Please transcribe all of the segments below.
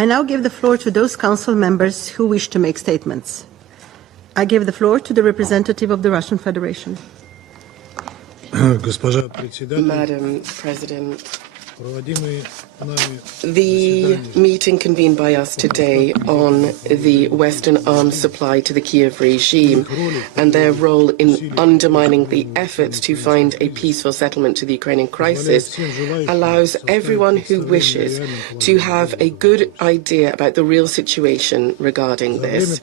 I now give the floor to those council members who wish to make statements. I give the floor to the representative of the Russian Federation. Madam President, the meeting convened by us today on the Western arms supply to the Kiev regime and their role in undermining the efforts to find a peaceful settlement to the Ukrainian crisis allows everyone who wishes to have a good idea about the real situation regarding this.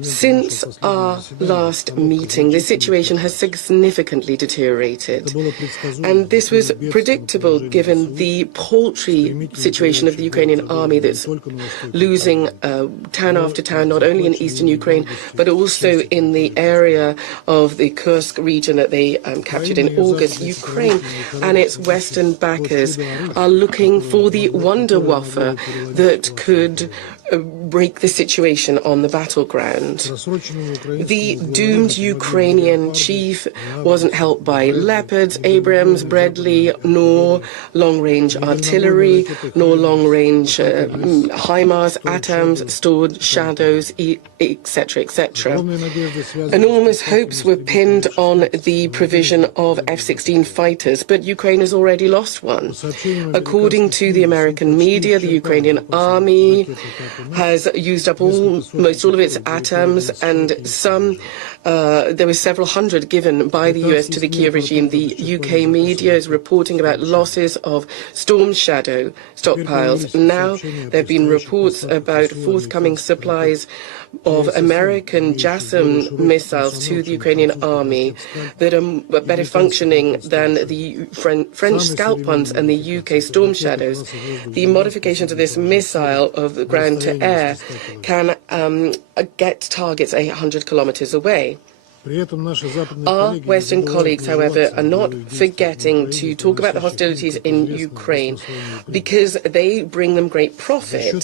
Since our last meeting, the situation has significantly deteriorated, and this was predictable given the paltry situation of the Ukrainian army that's losing town after town, not only in eastern Ukraine, but also in the area of the Kursk region that they captured in August. Ukraine and its Western backers are looking for the wonder wafer that could break the situation on the battleground. The doomed Ukrainian chief wasn't helped by Leopards, Abrams, Bradley, nor long-range artillery, nor long-range HIMARS, ATAMS, stored shadows, etc., etc. Enormous hopes were pinned on the provision of F-16 fighters, but Ukraine has already lost one. According to the American media, the Ukrainian army has used up almost all of its atoms, and there were several hundred given by the US to the Kiev regime. The UK media is reporting about losses of Storm Shadow stockpiles. Now there have been reports about forthcoming supplies of American JASSM missiles to the Ukrainian army that are better functioning than the French Scalp ones and the UK Storm Shadows. The modifications of this missile of the ground to air can get targets 800 kilometers away. Our Western colleagues, however, are not forgetting to talk about the hostilities in Ukraine because they bring them great profit.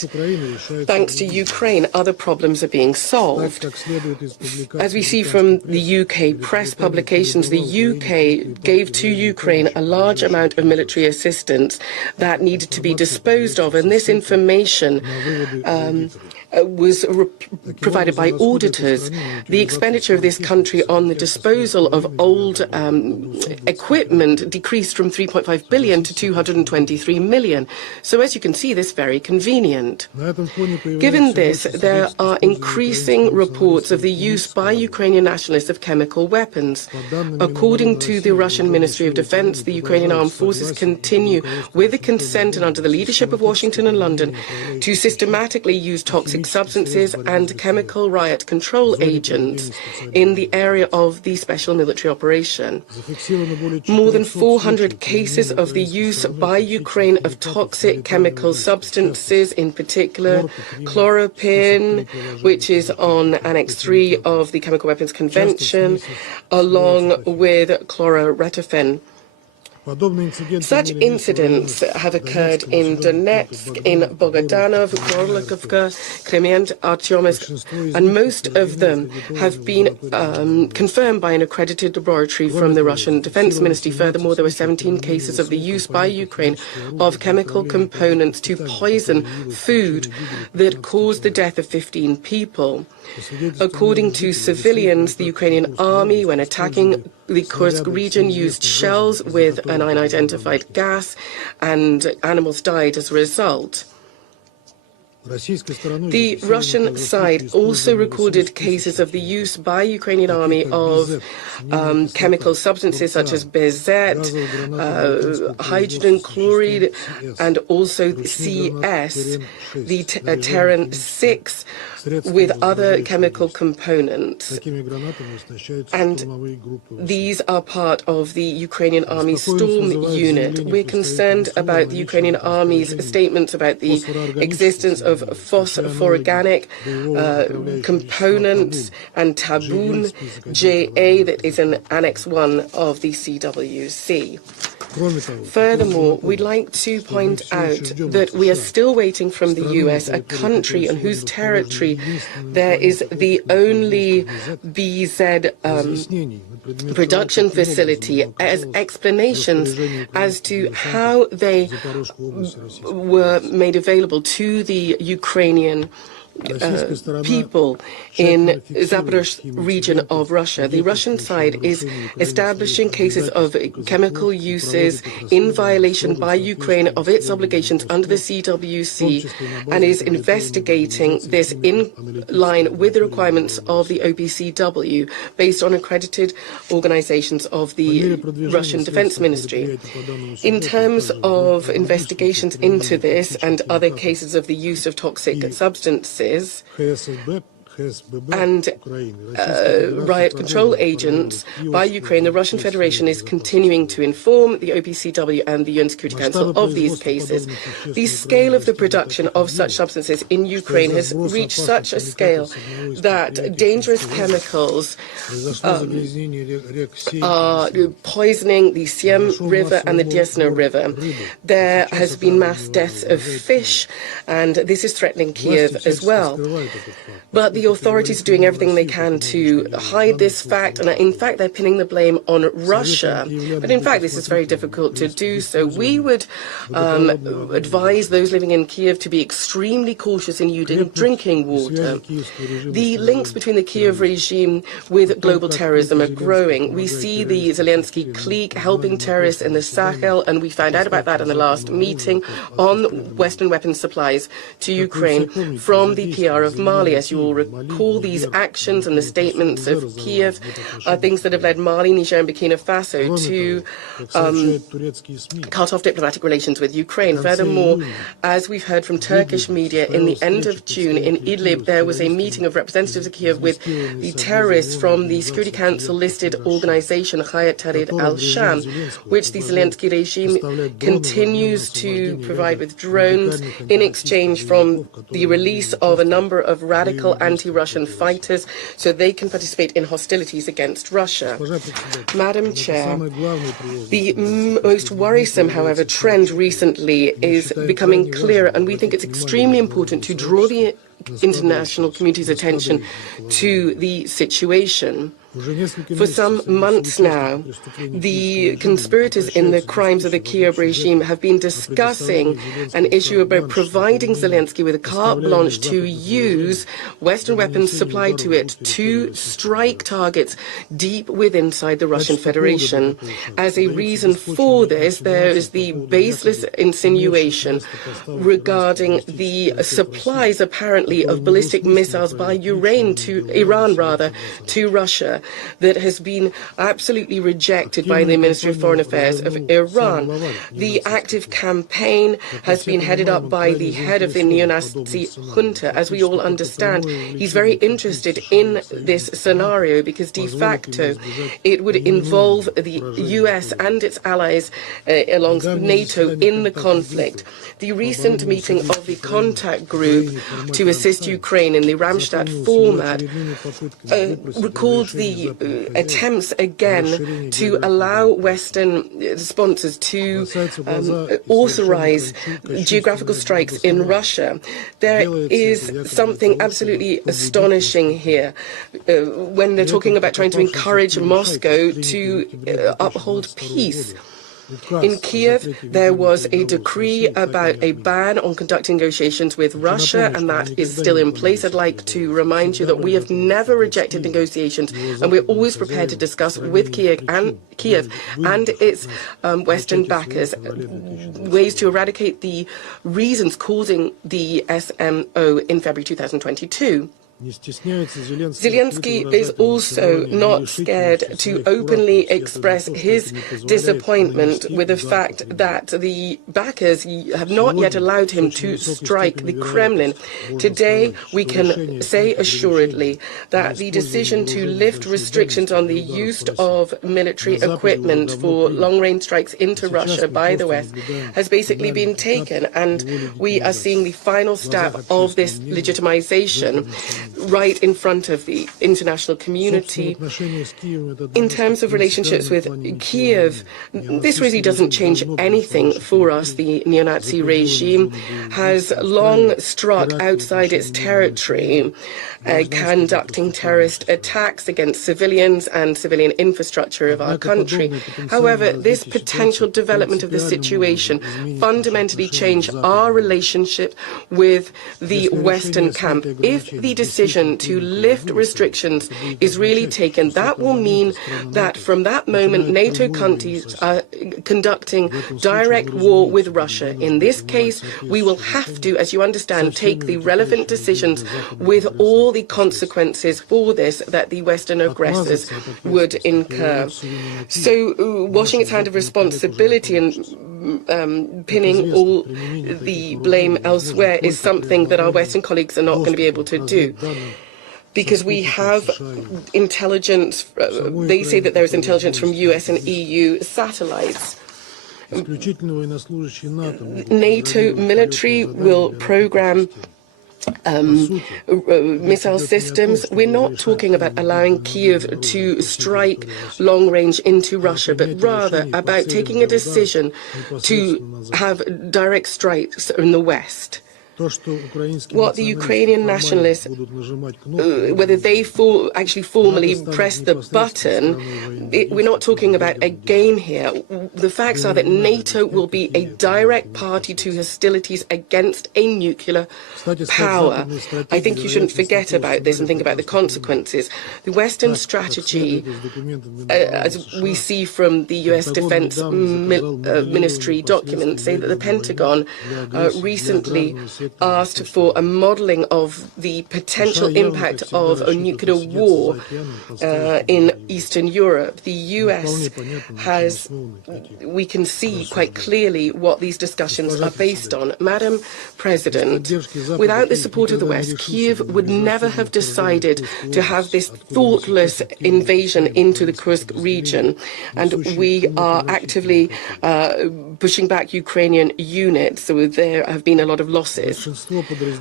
Thanks to Ukraine, other problems are being solved. As we see from the UK press publications, the UK gave to Ukraine a large amount of military assistance that needed to be disposed of, and this information was provided by auditors. The expenditure of this country on the disposal of old equipment decreased from 3.5 billion to 223 million. So as you can see, this is very convenient. Given this, there are increasing reports of the use by Ukrainian nationalists of chemical weapons. According to the Russian Ministry of Defense, the Ukrainian armed forces continue, with the consent and under the leadership of Washington and London, to systematically use toxic substances and chemical riot control agents in the area of the special military operation. More than 400 cases of the use by Ukraine of toxic chemical substances, in particular chloropin, which is on Annex 3 of the Chemical Weapons Convention, along with chlororetifen. Such incidents have occurred in Donetsk, in Bogdanov, Gorlikovka, Kremyansk, Artyomsk, and most of them have been confirmed by an accredited laboratory from the Russian Defense Ministry. Furthermore, there were 17 cases of the use by Ukraine of chemical components to poison food that caused the death of 15 people. According to civilians, the Ukrainian army, when attacking the Kursk region, used shells with an unidentified gas, and animals died as a result. The Russian side also recorded cases of the use by Ukrainian army of chemical substances such as bezet, hydrogen chloride, and also CS, the Terran 6, with other chemical components. And these are part of the Ukrainian Army Storm Unit. We're concerned about the Ukrainian Army's statements about the existence of phosphorganic components and Tabun JA that is in Annex 1 of the CWC. Furthermore, we'd like to point out that we are still waiting from the US, a country on whose territory there is the only BZ production facility, as explanations as to how they were made available to the Ukrainian people in Zaporozhye region of Russia. The Russian side is establishing cases of chemical uses in violation by Ukraine of its obligations under the CWC and is investigating this in line with the requirements of the OPCW based on accredited organizations of the Russian Defense Ministry. In terms of investigations into this and other cases of the use of toxic substances, and riot control agents by Ukraine, the Russian Federation is continuing to inform the OPCW and the UN Security Council of these cases. The scale of the production of such substances in Ukraine has reached such a scale that dangerous chemicals are poisoning the Siem River and the Desna River. There has been mass deaths of fish, and this is threatening Kiev as well. But the authorities are doing everything they can to hide this fact, and in fact they're pinning the blame on Russia. But in fact this is very difficult to do so. We would advise those living in Kiev to be extremely cautious in using drinking water. The links between the Kiev regime with global terrorism are growing. We see the Zelensky clique helping terrorists in the Sahel, and we found out about that in the last meeting on Western weapons supplies to Ukraine from the PR of Mali. As you will recall, these actions and the statements of Kiev are things that have led Mali, Niger and Burkina Faso to cut off diplomatic relations with Ukraine. Furthermore, as we've heard from Turkish media, in the end of June in Idlib, there was a meeting of representatives of Kiev with the terrorists from the Security Council listed organization Hayat Tahrir al-Sham, which the Zelensky regime continues to provide with drones in exchange from the release of a number of radical anti-Russian fighters so they can participate in hostilities against Russia. Madam Chair, the most worrisome, however, trend recently is becoming clearer, and we think it's extremely important to draw the international community's attention to the situation. For some months now, the conspirators in the crimes of the Kiev regime have been discussing an issue about providing Zelensky with a carte blanche to use Western weapons supplied to it to strike targets deep inside the Russian Federation. As a reason for this, there is the baseless insinuation regarding the supplies, apparently, of ballistic missiles by Iran to Russia that has been absolutely rejected by the Ministry of Foreign Affairs of Iran. The active campaign has been headed up by the head of the neo-Nazi junta. As we all understand, he's very interested in this scenario because de facto it would involve the US and its allies along NATO in the conflict. The recent meeting of the contact group to assist Ukraine in the Ramstadt format recalled the attempts again to allow Western sponsors to authorize geographical strikes in Russia. There is something absolutely astonishing here when they're talking about trying to encourage Moscow to uphold peace. In Kiev, there was a decree about a ban on conducting negotiations with Russia, and that is still in place. I'd like to remind you that we have never rejected negotiations, and we're always prepared to discuss with Kiev and its Western backers ways to eradicate the reasons causing the SMO in February 2022. Zelensky is also not scared to openly express his disappointment with the fact that the backers have not yet allowed him to strike the Kremlin. Today, we can say assuredly that the decision to lift restrictions on the use of military equipment for long-range strikes into Russia by the West has basically been taken, and we are seeing the final step of this legitimization. right in front of the international community. In terms of relationships with Kiev, this really doesn't change anything for us. The neo-Nazi regime has long struck outside its territory, conducting terrorist attacks against civilians and civilian infrastructure of our country. However, this potential development of the situation fundamentally changed our relationship with the Western camp. If the decision to lift restrictions is really taken, that will mean that from that moment, NATO countries are conducting direct war with Russia. In this case, we will have to, as you understand, take the relevant decisions with all the consequences for this that the Western aggressors would incur. So, washing its hand of responsibility and pinning all the blame elsewhere is something that our Western colleagues are not going to be able to do. Because we have intelligence, they say that there is intelligence from US and EU satellites. NATO military will program missile systems. We're not talking about allowing Kiev to strike long range into Russia, but rather about taking a decision to have direct strikes in the West. What the Ukrainian nationalists, whether they actually formally press the button, we're not talking about a game here. The facts are that NATO will be a direct party to hostilities against a nuclear power. I think you shouldn't forget about this and think about the consequences. The Western strategy, as we see from the US Defense Ministry documents, say that the Pentagon recently asked for a modeling of the potential impact of a nuclear war in Eastern Europe. The US has, we can see quite clearly what these discussions are based on. Madam President, without the support of the West, Kiev would never have decided to have this thoughtless invasion into the Kursk region. And we are actively pushing back Ukrainian units, so there have been a lot of losses.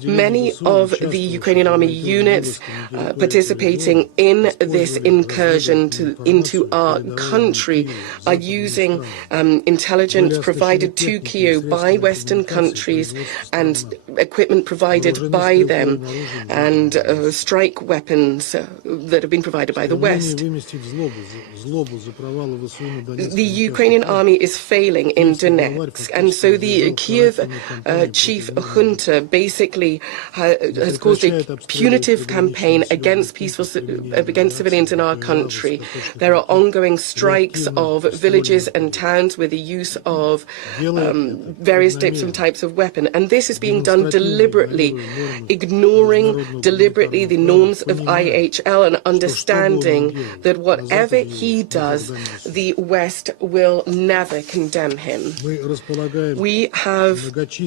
Many of the Ukrainian army units participating in this incursion into our country are using intelligence provided to Kiev by Western countries and equipment provided by them and strike weapons that have been provided by the West. The Ukrainian army is failing in Donetsk, and so the Kiev chief junta basically has caused a punitive campaign against against civilians in our country. There are ongoing strikes of villages and towns with the use of various types of weapon, and this is being done deliberately, ignoring deliberately the norms of IHL and understanding that whatever he does, the West will never condemn him. We have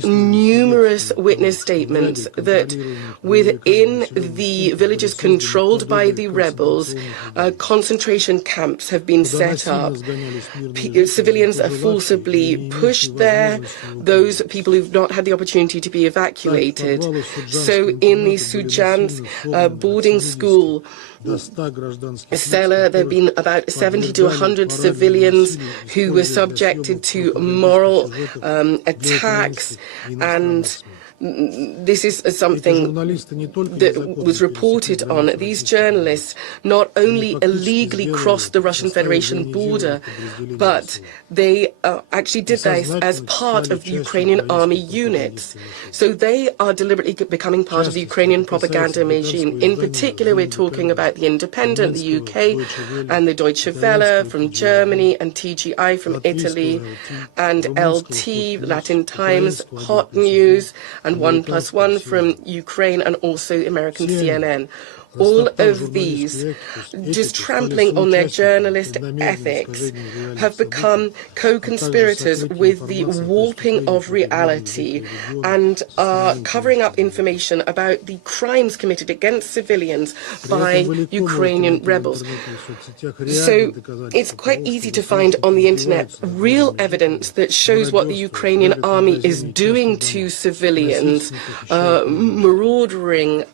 numerous witness statements that within the villages controlled by the rebels, concentration camps have been set up. Civilians are forcibly pushed there, those people who've not had the opportunity to be evacuated. So in the Sujansk boarding school, Stella, there have been about 70 to 100 civilians who were subjected to moral attacks, and this is something that was reported on. These journalists not only illegally crossed the Russian Federation border, but they actually did this as part of the Ukrainian army units. So they are deliberately becoming part of the Ukrainian propaganda regime. In particular, we're talking about The Independent, the UK, and the Deutsche Welle from Germany, and TGI from Italy, and LT, Latin Times, Hot News, and 1+1 from Ukraine, and also American CNN. all of these, just trampling on their journalist ethics, have become co-conspirators with the warping of reality and are covering up information about the crimes committed against civilians by Ukrainian rebels. So it's quite easy to find on the internet real evidence that shows what the Ukrainian army is doing to civilians, marauding,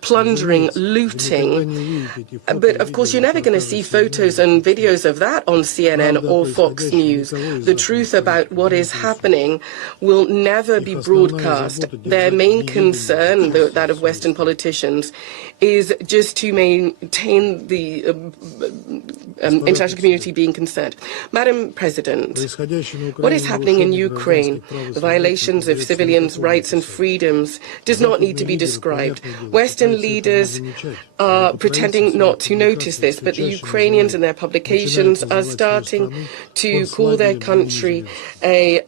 plundering, looting. But of course, you're never going to see photos and videos of that on CNN or Fox News. The truth about what is happening will never be broadcast. Their main concern, that of Western politicians, is just to maintain the international community being concerned. Madam President, what is happening in Ukraine, the violations of civilians' rights and freedoms, does not need to be described. Western leaders are pretending not to notice this, but the Ukrainians and their publications are starting to call their country a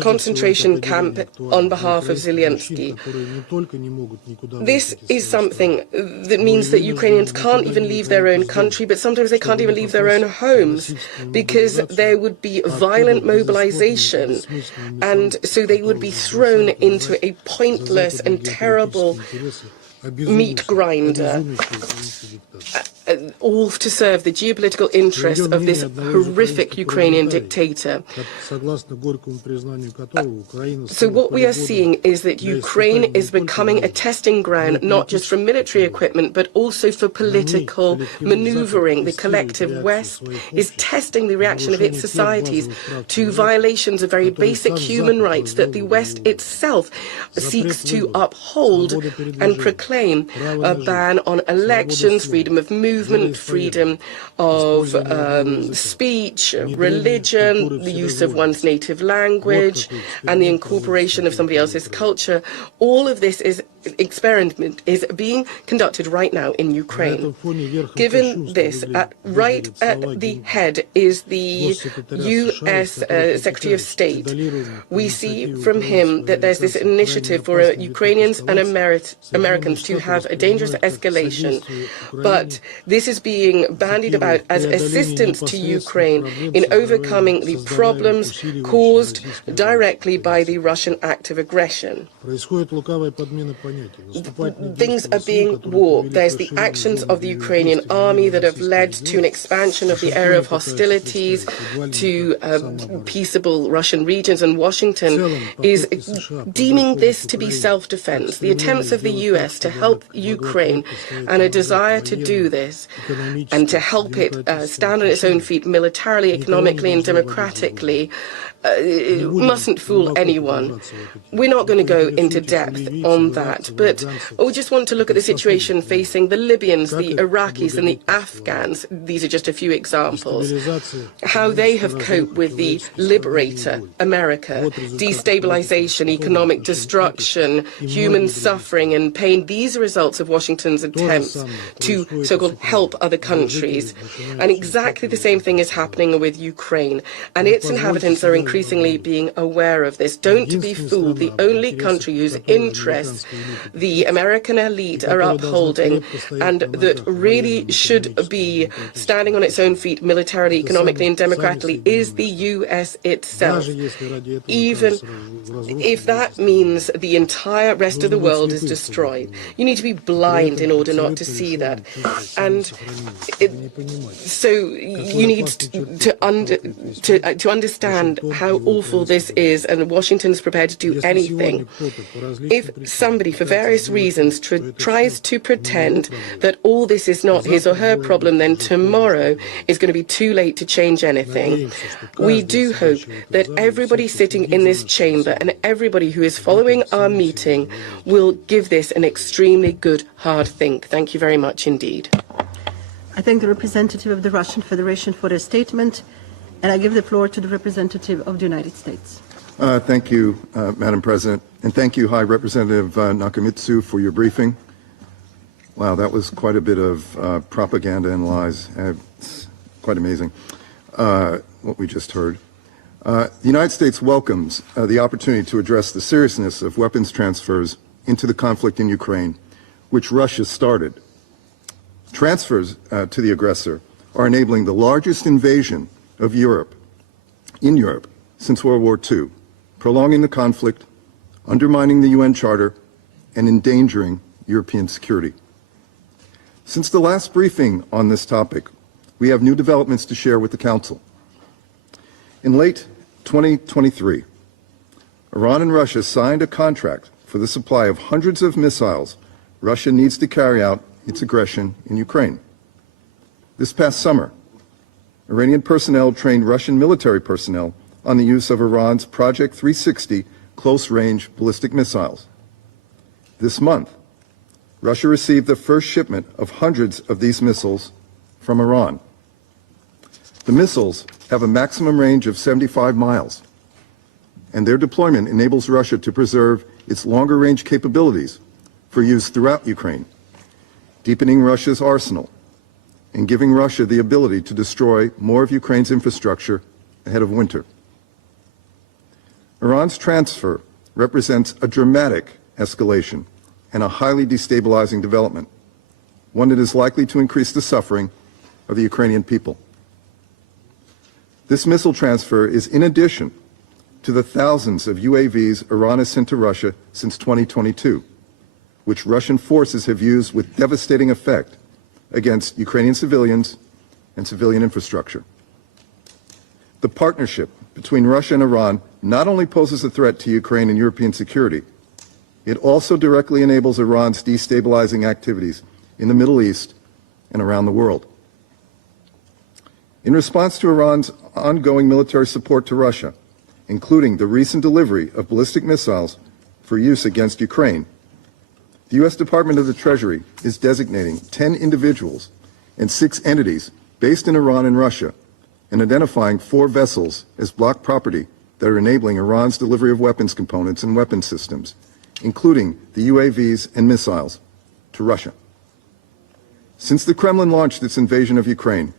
concentration camp on behalf of Zelensky. This is something that means that Ukrainians can't even leave their own country, but sometimes they can't even leave their own homes because there would be violent mobilization, and so they would be thrown into a pointless and terrible meat grinder, all to serve the geopolitical interests of this horrific Ukrainian dictator. So what we are seeing is that Ukraine is becoming a testing ground, not just for military equipment, but also for political maneuvering. The collective West is testing the reaction of its societies to violations of very basic human rights that the West itself seeks to uphold and proclaim. A ban on elections, freedom of movement, freedom of speech, religion, the use of one's native language, and the incorporation of somebody else's culture. All of this experiment is being conducted right now in Ukraine. Given this, right at the head is the U.S. Secretary of State. We see from him that there's this initiative for Ukrainians and Americans to have a dangerous escalation, but this is being bandied about as assistance to Ukraine in overcoming the problems caused directly by the Russian act of aggression. Things are being warped. There's the actions of the Ukrainian army that have led to an expansion of the area of hostilities to peaceable Russian regions, and Washington is deeming this to be self-defense. The attempts of the U.S. to help Ukraine and a desire to do this and to help it stand on its own feet militarily, economically, and democratically mustn't fool anyone. We're not going to go into depth on that, but we just want to look at the situation facing the Libyans, the Iraqis, and the Afghans. These are just a few examples. How they have coped with the liberator, America, destabilization, economic destruction, human suffering and pain. These are results of Washington's attempts to so-called help other countries. And exactly the same thing is happening with Ukraine, and its inhabitants are increasingly being aware of this. Don't be fooled. The only country whose interests the American elite are upholding and that really should be standing on its own feet militarily, economically, and democratically is the U.S. itself. Even if that means the entire rest of the world is destroyed. You need to be blind in order not to see that. And so you need to understand how awful this is, and Washington's prepared to do anything. If somebody, for various reasons, tries to pretend that all this is not his or her problem, then tomorrow is going to be too late to change anything. We do hope that everybody sitting in this chamber and everybody who is following our meeting will give this an extremely good, hard think. Thank you very much indeed. I thank the representative of the Russian Federation for their statement, and I give the floor to the representative of the United States. Thank you, Madam President, and thank you, High Representative Nakamitsu, for your briefing. Wow, that was quite a bit of propaganda and lies. It's quite amazing what we just heard. The United States welcomes the opportunity to address the seriousness of weapons transfers into the conflict in Ukraine, which Russia started transfers to the aggressor are enabling the largest invasion of Europe, in Europe, since World War II, prolonging the conflict, undermining the UN Charter, and endangering European security. Since the last briefing on this topic, we have new developments to share with the Council. In late 2023, Iran and Russia signed a contract for the supply of hundreds of missiles Russia needs to carry out its aggression in Ukraine. This past summer, Iranian personnel trained Russian military personnel on the use of Iran's Project 360 close-range ballistic missiles. This month, Russia received the first shipment of hundreds of these missiles from Iran. The missiles have a maximum range of 75 miles, and their deployment enables Russia to preserve its longer-range capabilities for use throughout Ukraine, deepening Russia's arsenal and giving Russia the ability to destroy more of Ukraine's infrastructure ahead of winter. Iran's transfer represents a dramatic escalation and a highly destabilizing development, one that is likely to increase the suffering of the Ukrainian people. This missile transfer is in addition to the thousands of UAVs Iran has sent to Russia since 2022, which Russian forces have used with devastating effect against Ukrainian civilians and civilian infrastructure. The partnership between Russia and Iran not only poses a threat to Ukraine and European security, it also directly enables Iran's destabilizing activities in the Middle East and around the world. In response to Iran's ongoing military support to Russia, including the recent delivery of ballistic missiles for use against Ukraine, the U.S. Department of the Treasury is designating 10 individuals and 6 entities based in Iran and Russia and identifying 4 vessels as blocked property that are enabling Iran's delivery of weapons components and weapon systems, including the UAVs and missiles, to Russia. Since the Kremlin launched its invasion of Ukraine,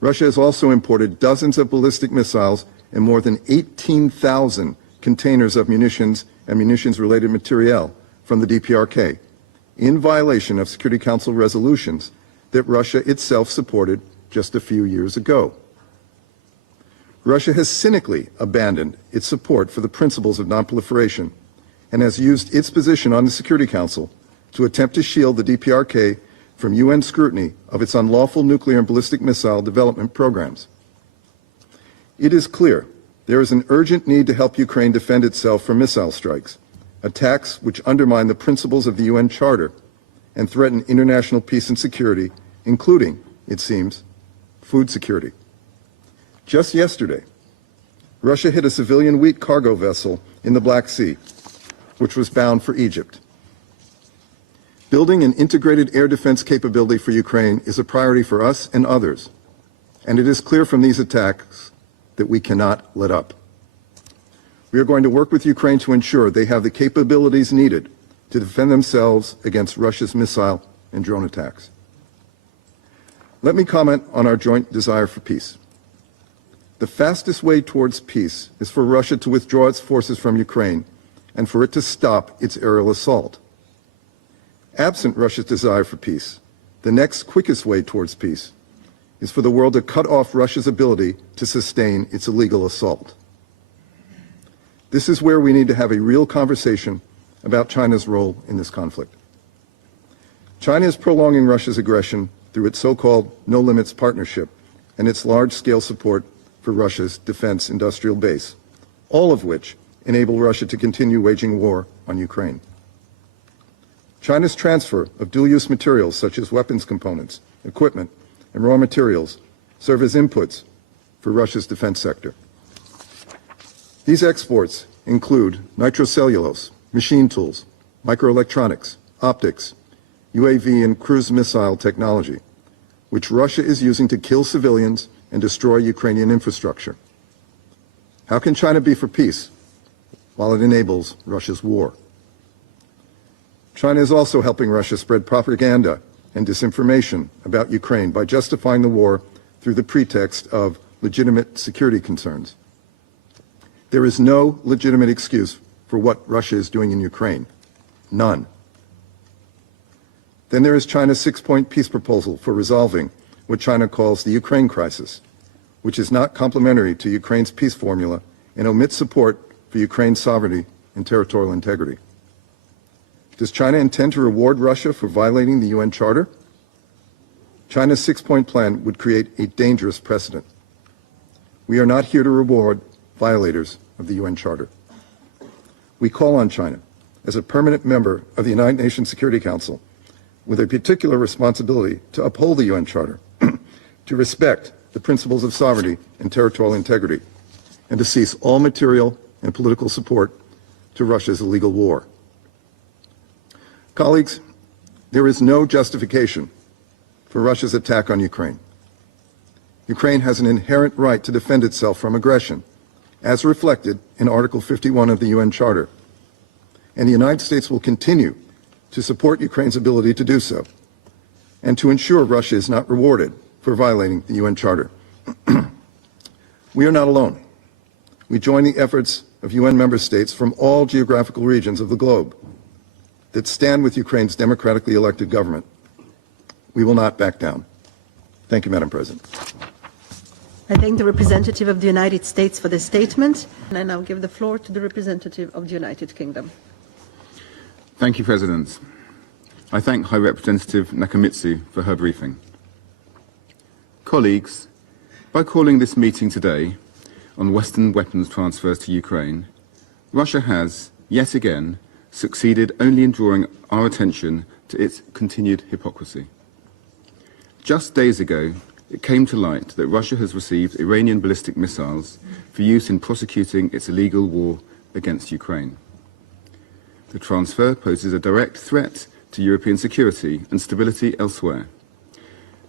Russia has also imported dozens of ballistic missiles and more than 18,000 containers of munitions and munitions-related materiel from the DPRK, in violation of Security Council resolutions that Russia itself supported just a few years ago. Russia has cynically abandoned its support for the principles of nonproliferation and has used its position on the Security Council to attempt to shield the DPRK from UN scrutiny of its unlawful nuclear and ballistic missile development programs. It is clear there is an urgent need to help Ukraine defend itself from missile strikes, attacks which undermine the principles of the UN Charter and threaten international peace and security, including, it seems, food security. Just yesterday, Russia hit a civilian wheat cargo vessel in the Black Sea, which was bound for Egypt. Building an integrated air defense capability for Ukraine is a priority for us and others, and it is clear from these attacks that we cannot let up. We are going to work with Ukraine to ensure they have the capabilities needed to defend themselves against Russia's missile and drone attacks. Let me comment on our joint desire for peace. The fastest way towards peace is for Russia to withdraw its forces from Ukraine and for it to stop its aerial assault. Absent Russia's desire for peace, the next quickest way towards peace is for the world to cut off Russia's ability to sustain its illegal assault. This is where we need to have a real conversation about China's role in this conflict. China is prolonging Russia's aggression through its so-called No Limits Partnership and its large-scale support for Russia's defense industrial base, all of which enable Russia to continue waging war on Ukraine. China's transfer of dual-use materials such as weapons components, equipment, and raw materials serve as inputs for Russia's defense sector. These exports include nitrocellulose, machine tools, microelectronics, optics, UAV and cruise missile technology, which Russia is using to kill civilians and destroy Ukrainian infrastructure. How can China be for peace while it enables Russia's war? China is also helping Russia spread propaganda and disinformation about Ukraine by justifying the war through the pretext of legitimate security concerns. There is no legitimate excuse for what Russia is doing in Ukraine. None. Then there is China's six-point peace proposal for resolving what China calls the Ukraine crisis, which is not complementary to Ukraine's peace formula and omits support for Ukraine's sovereignty and territorial integrity. Does China intend to reward Russia for violating the UN Charter? China's six-point plan would create a dangerous precedent. We are not here to reward violators of the UN Charter. We call on China, as a permanent member of the United Nations Security Council, with a particular responsibility to uphold the UN Charter, to respect the principles of sovereignty and territorial integrity, and to cease all material and political support to Russia's illegal war. Colleagues, there is no justification for Russia's attack on Ukraine. Ukraine has an inherent right to defend itself from aggression, as reflected in Article 51 of the UN Charter, and the United States will continue to support Ukraine's ability to do so, and to ensure Russia is not rewarded for violating the UN Charter. We are not alone. We join the efforts of UN member states from all geographical regions of the globe that stand with Ukraine's democratically elected government. We will not back down. Thank you, Madam President. I thank the representative of the United States for the statement, and I now give the floor to the representative of the United Kingdom. Thank you, President. I thank High Representative Nakamitsu for her briefing. Colleagues, by calling this meeting today on Western weapons transfers to Ukraine, Russia has, yet again, succeeded only in drawing our attention to its continued hypocrisy. Just days ago, it came to light that Russia has received Iranian ballistic missiles for use in prosecuting its illegal war against Ukraine. The transfer poses a direct threat to European security and stability elsewhere,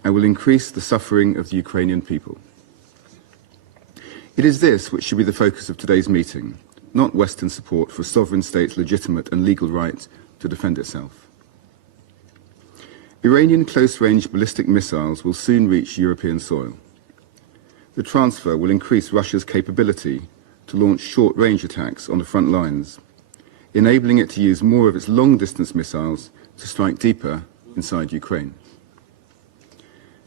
and will increase the suffering of the Ukrainian people. It is this which should be the focus of today's meeting, not Western support for a sovereign state's legitimate and legal right to defend itself. Iranian close-range ballistic missiles will soon reach European soil. The transfer will increase Russia's capability to launch short-range attacks on the front lines, enabling it to use more of its long-distance missiles to strike deeper inside Ukraine.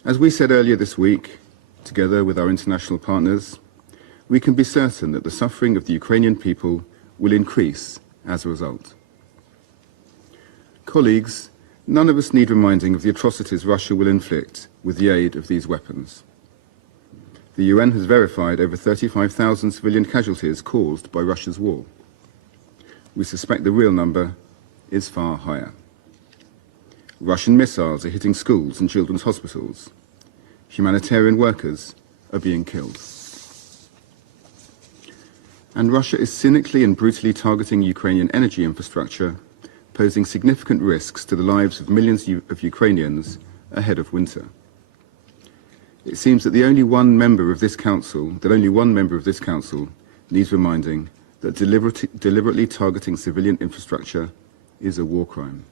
As we said earlier this week, together with our international partners, we can be certain that the suffering of the Ukrainian people will increase as a result. Colleagues, none of us need reminding of the atrocities Russia will inflict with the aid of these weapons. The UN has verified over 35,000 civilian casualties caused by Russia's war. We suspect the real number is far higher. Russian missiles are hitting schools and children's hospitals. Humanitarian workers are being killed. And Russia is cynically and brutally targeting Ukrainian energy infrastructure, posing significant risks to the lives of millions of Ukrainians ahead of winter. It seems that only one member of this council needs reminding that deliberately targeting civilian infrastructure is a war crime.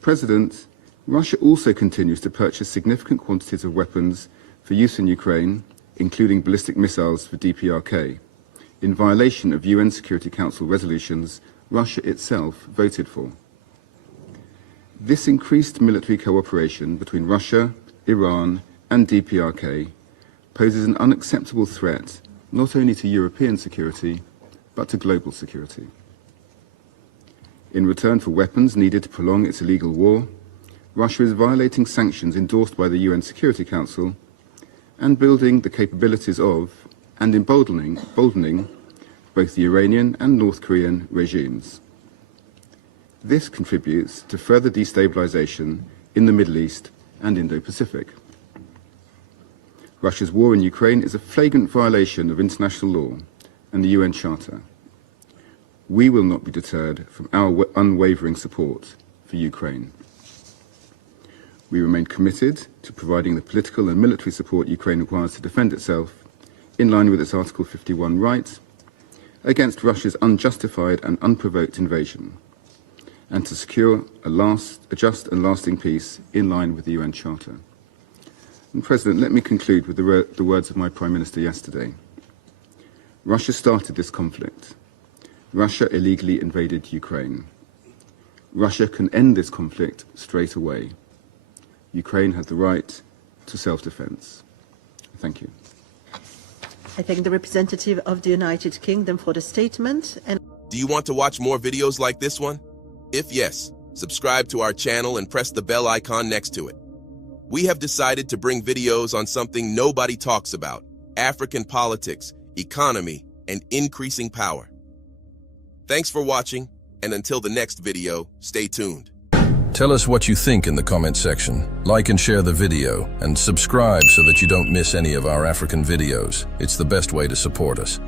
President, Russia also continues to purchase significant quantities of weapons for use in Ukraine, including ballistic missiles for DPRK, in violation of UN Security Council resolutions Russia itself voted for. This increased military cooperation between Russia, Iran, and DPRK poses an unacceptable threat not only to European security, but to global security. In return for weapons needed to prolong its illegal war, Russia is violating sanctions endorsed by the UN Security Council and building the capabilities of and emboldening both the Iranian and North Korean regimes. This contributes to further destabilization in the Middle East and Indo-Pacific. Russia's war in Ukraine is a flagrant violation of international law and the UN Charter. We will not be deterred from our unwavering support for Ukraine. We remain committed to providing the political and military support Ukraine requires to defend itself, in line with its Article 51 right, against Russia's unjustified and unprovoked invasion, and to secure a just and lasting peace in line with the UN Charter. And President, let me conclude with the words of my Prime Minister yesterday. Russia started this conflict. Russia illegally invaded Ukraine. Russia can end this conflict straight away. Ukraine has the right to self-defense. Thank you. I thank the representative of the United Kingdom for the statement. And Do you want to watch more videos like this one? If yes, subscribe to our channel and press the bell icon next to it. We have decided to bring videos on something nobody talks about: African politics, economy, and increasing power. Thanks for watching, and until the next video, stay tuned. Tell us what you think in the comment section. Like and share the video, and subscribe so that you don't miss any of our African videos. It's the best way to support us.